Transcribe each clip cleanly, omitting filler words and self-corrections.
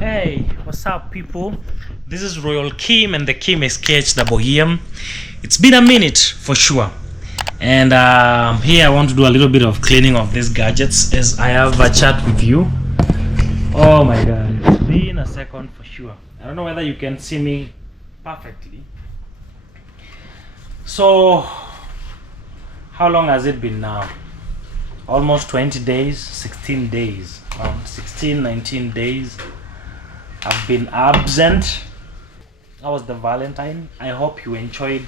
Hey, what's up, people? This is Royal Kim and the Kim SKH the Bohemian. It's been a minute for sure, and here I want to do a little bit of cleaning of these gadgets as I have a chat with you. Oh my god, it's been a second for sure. I don't know whether you can see me perfectly. So, how long has it been now? Almost 20 days, 16 days, around 16, 19 days. I've been absent. How was the Valentine? I hope you enjoyed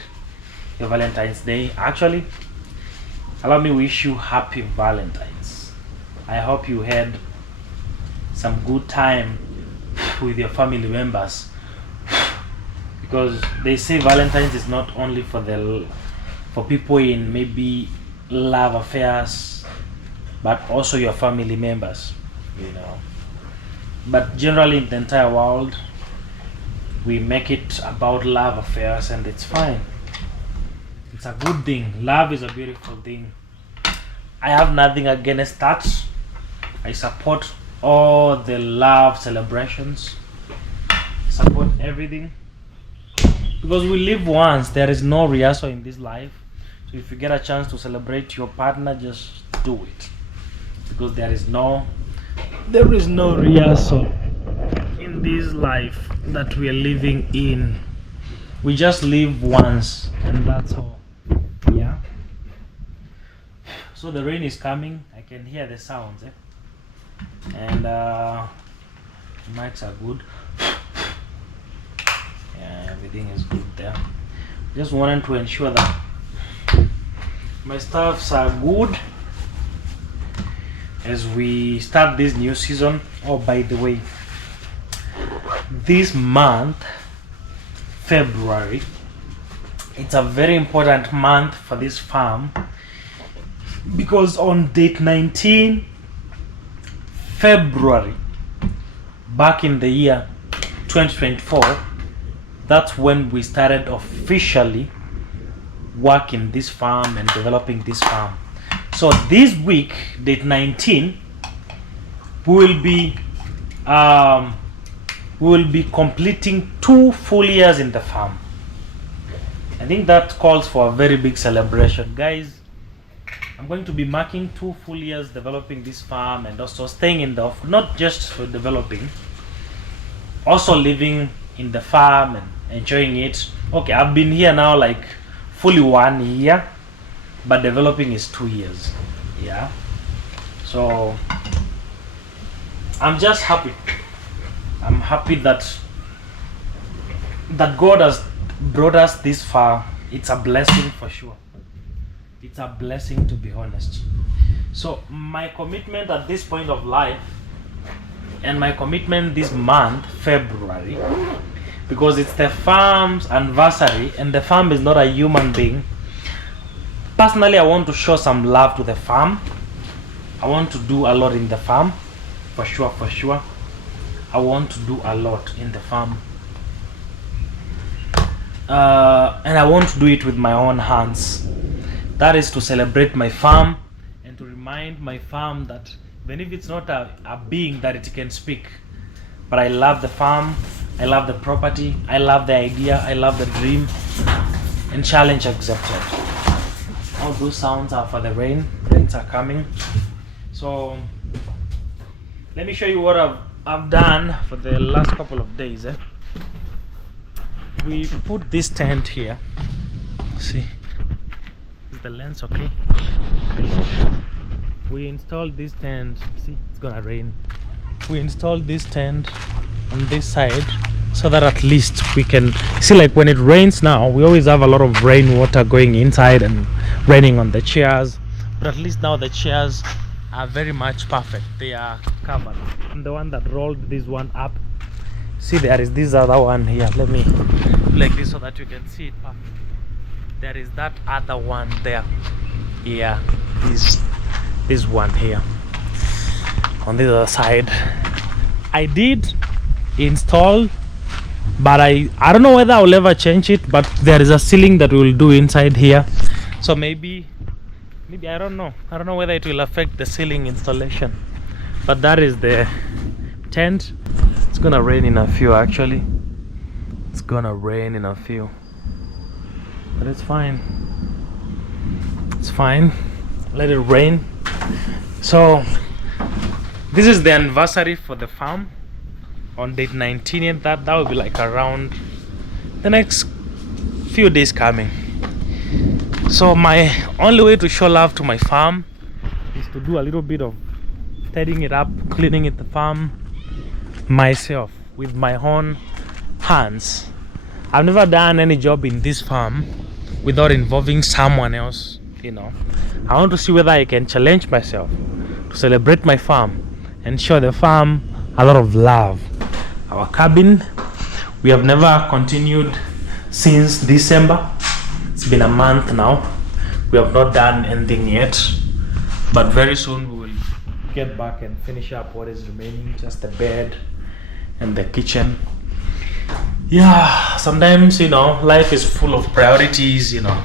your Valentine's Day. Actually, allow me wish you happy Valentine's. I hope you had some good time with your family members, because they say Valentine's is not only for people in maybe love affairs, but also your family members, you know. But generally in the entire world, we make it about love affairs, and it's fine. It's a good thing. Love is a beautiful thing. I have nothing against that. I support all the love celebrations, support everything, because we live once. There is no rehearsal in this life. So if you get a chance to celebrate your partner, just do it, because there is no rehearsal in this life that we are living in. We just live once, and that's all. Yeah. So the rain is coming. I can hear the sounds, and mics are good. Yeah, everything is good there. Just wanted to ensure that my staffs are good as we start this new season. Oh, by the way, this month, February, it's a very important month for this farm, because on date 19 February back in the year 2024, that's when we started officially working this farm and developing this farm. So this week, date 19, we will be completing 2 full years in the farm. I think that calls for a very big celebration, guys. I'm going to be marking 2 full years developing this farm, and also staying in the, not just for developing, also living in the farm and enjoying it. Okay, I've been here now like fully 1 year, but developing is 2 years. Yeah, so I'm just happy. I'm happy that God has brought us this far. It's a blessing for sure. It's a blessing, to be honest. So my commitment at this point of life, and my commitment this month, February, because it's the farm's anniversary, and the farm is not a human being. Personally, I want to show some love to the farm. I want to do a lot in the farm, for sure. I want to do a lot in the farm, and I want to do it with my own hands. That is to celebrate my farm and to remind my farm that even if it's not a being that it can speak, but I love the farm, I love the property, I love the idea, I love the dream, and challenge accepted. All those sounds are for the rain. Rains are coming. So let me show you what I've done for the last couple of days. We put this tent here. See, is the lens okay? We installed this tent. See, it's gonna rain. We installed this tent on this side so that at least we can see, like when it rains now, we always have a lot of rainwater going inside and raining on the chairs, but at least now the chairs are very much perfect. They are covered. I'm the one that rolled this one up. See, there is this other one here. Let me do like this so that you can see it perfect. There is that other one there. Yeah, this one here on the other side. I did install, but I don't know whether I'll ever change it, but there is a ceiling that we'll do inside here. So maybe I don't know whether it will affect the ceiling installation, but that is the tent. It's gonna rain in a few actually. It's gonna rain in a few. But it's fine. It's fine. Let it rain. So this is the anniversary for the farm. On date 19th, that will be like around the next few days coming. So my only way to show love to my farm is to do a little bit of tidying it up, cleaning it, the farm myself with my own hands. I've never done any job in this farm without involving someone else, you know. I want to see whether I can challenge myself to celebrate my farm and show the farm a lot of love. Our cabin, we have never continued since December. It's been a month now. We have not done anything yet, but very soon we will get back and finish up what is remaining, just the bed and the kitchen. Yeah, sometimes, you know, life is full of priorities, you know.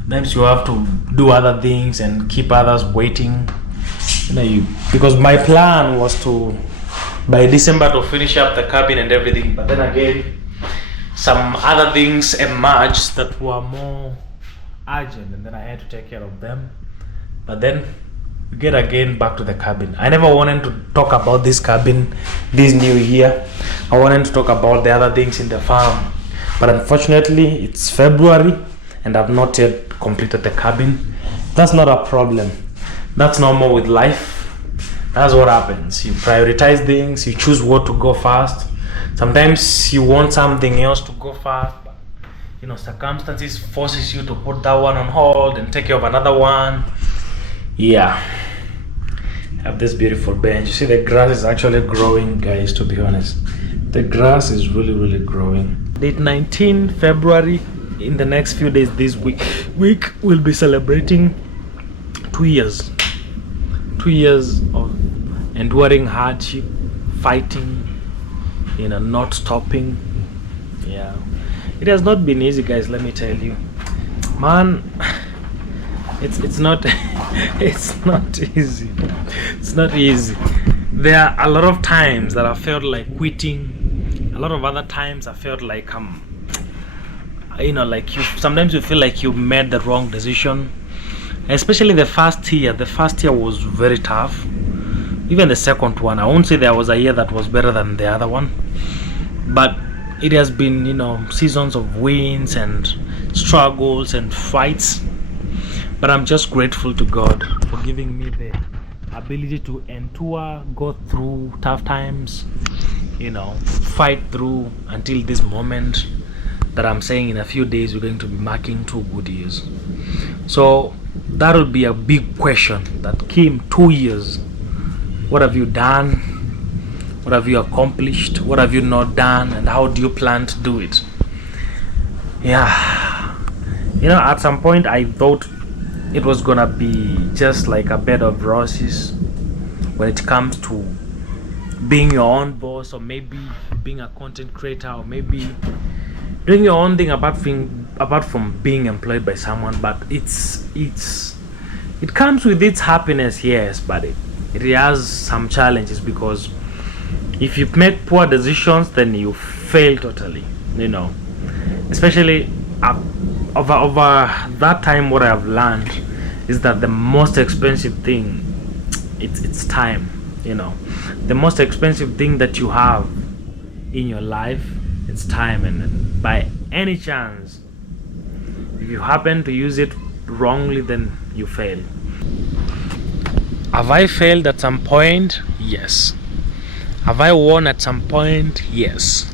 Sometimes you have to do other things and keep others waiting, you know, because my plan was to by December to finish up the cabin and everything, but then again some other things emerged that were more urgent, and then I had to take care of them. But then we get again back to the cabin. I never wanted to talk about this cabin this new year. I wanted to talk about the other things in the farm, but unfortunately it's February and I've not yet completed the cabin. That's not a problem. That's normal with life. That's what happens. You prioritize things, you choose what to go first. Sometimes you want something else to go first, but you know, circumstances forces you to put that one on hold and take care of another one. Yeah. I have this beautiful bench. You see the grass is actually growing, guys, to be honest. The grass is really growing. Date 19 February, in the next few days this week we'll be celebrating 2 years. 2 years of enduring hardship, fighting, you know, not stopping. Yeah, it has not been easy, guys, let me tell you, man. It's not it's not easy. It's not easy. There are a lot of times that I felt like quitting. A lot of other times I felt like you know, like sometimes you feel like you made the wrong decision. Especially the first year. The first year was very tough. Even the second one, I won't say there was a year that was better than the other one, but it has been, you know, seasons of wins and struggles and fights. But I'm just grateful to God for giving me the ability to endure, go through tough times, you know, fight through until this moment that I'm saying in a few days we're going to be marking 2 good years. So that will be a big question that came 2 years. What have you done? What have you accomplished? What have you not done? And how do you plan to do it? Yeah. You know, at some point I thought it was gonna be just like a bed of roses when it comes to being your own boss, or maybe being a content creator, or maybe doing your own thing apart from being employed by someone. But it comes with its happiness, yes, but it has some challenges, because if you make poor decisions, then you fail totally, you know. Especially over that time, what I have learned is that the most expensive thing, it's time, you know. The most expensive thing that you have in your life, it's time. And by any chance, if you happen to use it wrongly, then you fail. Have I failed at some point? Yes. Have I won at some point? Yes.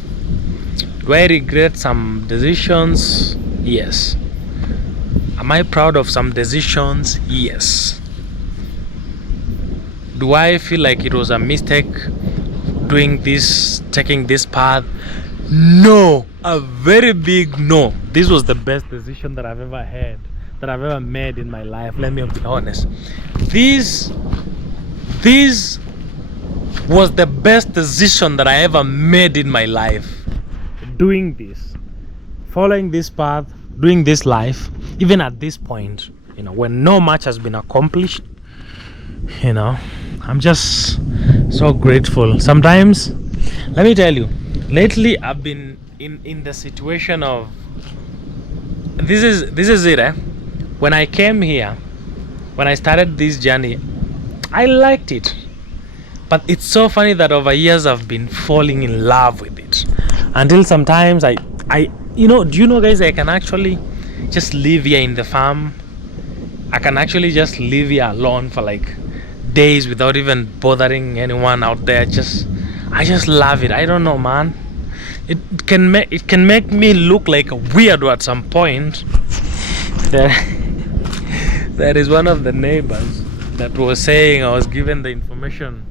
Do I regret some decisions? Yes. Am I proud of some decisions? Yes. Do I feel like it was a mistake doing this, taking this path? No. A very big no. This was the best decision that I've ever had, that I've ever made in my life. Let me be honest. This was the best decision that I ever made in my life. Doing this, following this path, doing this life, even at this point, you know, when no much has been accomplished, you know, I'm just so grateful. Sometimes Let me tell you, lately I've been in the situation of this is it. When I came here, when I started this journey, I liked it. But it's so funny that over years I've been falling in love with it. Until sometimes I do you know guys, I can actually just live here in the farm. I can actually just live here alone for like days without even bothering anyone out there. I just love it. I don't know, man. It can make me look like a weirdo at some point. There is one of the neighbors that was saying, I was given the information.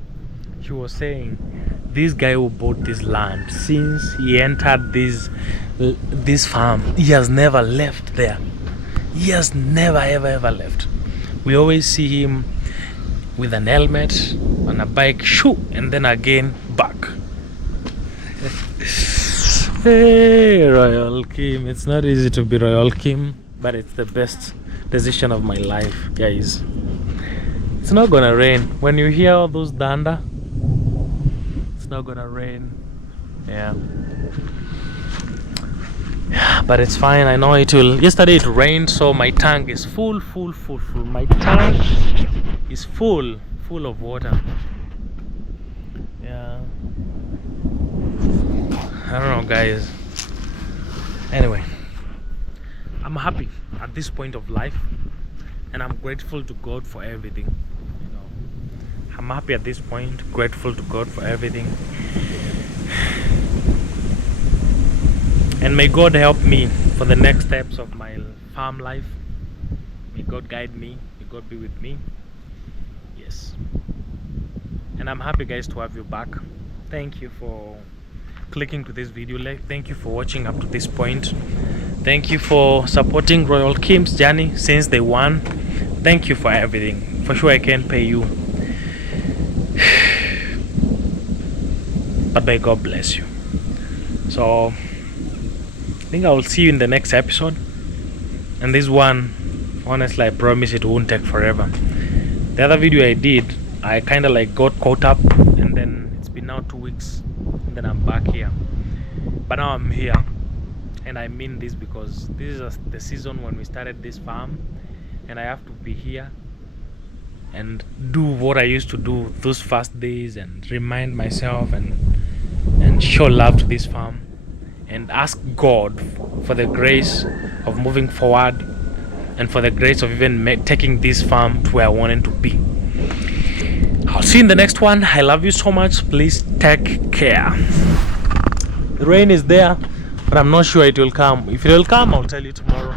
She was saying, this guy who bought this land, since he entered this farm, he has never left there. He has never ever left. We always see him with an helmet on a bike, shoo, and then again back. Hey, Royal Kim. It's not easy to be Royal Kim, but it's the best decision of my life, guys. It's not gonna rain. When you hear all those danda, it's not gonna rain. Yeah. But it's fine. I know it will. Yesterday it rained, so my tank is full. My tank is full of water. Yeah. I don't know, guys. Anyway, I'm happy at this point of life, and I'm grateful to God for everything. You know, I'm happy at this point, grateful to God for everything. And may God help me for the next steps of my farm life. May God guide me. May God be with me. Yes. And I'm happy, guys, to have you back. Thank you for clicking to this video. Thank you for watching up to this point. Thank you for supporting Royal Kim's journey since day one. Thank you for everything. For sure I can't pay you, but may God bless you. So I think I will see you in the next episode. And this one, honestly, I promise it won't take forever. The other video I did, I kind of like got caught up, and then it's been now 2 weeks, and then I'm back here. But now I'm here, and I mean this because this is the season when we started this farm, and I have to be here and do what I used to do those first days, and remind myself and show love to this farm, and ask God for the grace of moving forward, and for the grace of even taking this farm to where I want it to be. I'll see you in the next one. I love you so much. Please take care. The rain is there, but I'm not sure it will come. If it will come, I'll tell you tomorrow.